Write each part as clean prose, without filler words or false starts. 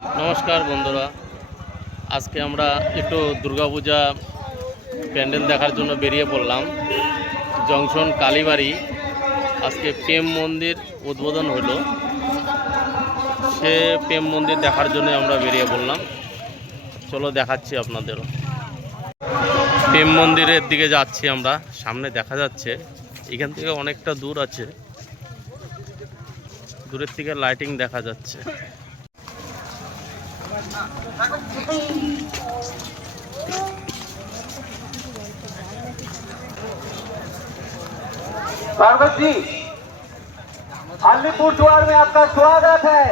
নমস্কার বন্ধুরা, আজকে আমরা একটু দুর্গাপূজা প্যান্ডেল দেখার জন্য বেরিয়ে পড়লাম। জংশন কালীবাড়ি আজকে প্রেম মন্দির উদ্বোধন হলো, সে প্রেম মন্দির দেখার জন্য আমরা বেরিয়ে পড়লাম। চলো দেখাচ্ছি আপনাদেরও। প্রেম মন্দিরের দিকে যাচ্ছি আমরা, সামনে দেখা যাচ্ছে, এখান থেকে অনেকটা দূর আছে, দূরের থেকে লাইটিং দেখা যাচ্ছে। स्वागत जी, अलीपुर द्वार में आपका स्वागत है।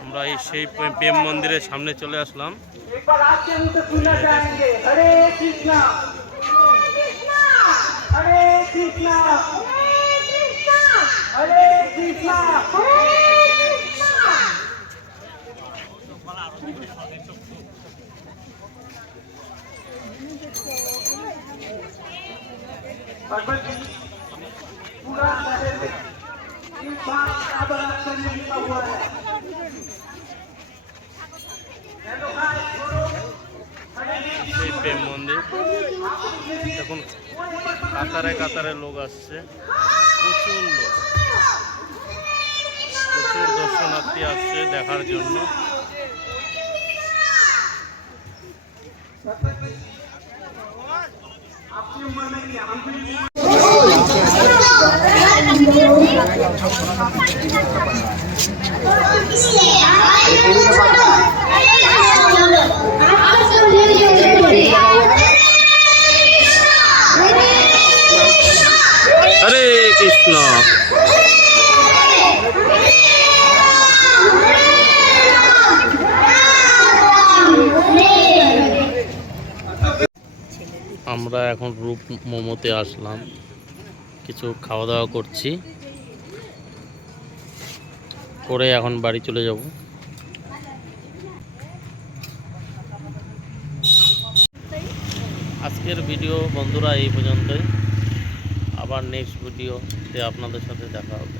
আমরা এই সেই প্রেম মন্দিরের সামনে চলে আসলাম। एक बार आपके मुंह से सुनना चाहेंगे, हरे कृष्णा हरे कृष्णा हरे कृष्णा। भगवत जी पूरा शहर में इस बात का आदर करने लिखा हुआ है। সেই প্রেম মন্দির এখন কাতারে কাতারে লোক আসছে, প্রচুর লোক, প্রচুর দর্শনার্থী আসছে দেখার জন্য। आपकी उम्र नहीं है, हम भी হরে কৃষ্ণ। আমরা এখন রূপ মোমোতে আসলাম, কিছু খাওয়া দাওয়া করছি, করে এখন বাড়ি চলে যাব। আজকের ভিডিও বন্ধুরা এই পর্যন্তই, আবার নেক্সট ভিডিওতে আপনাদের সাথে দেখা হবে।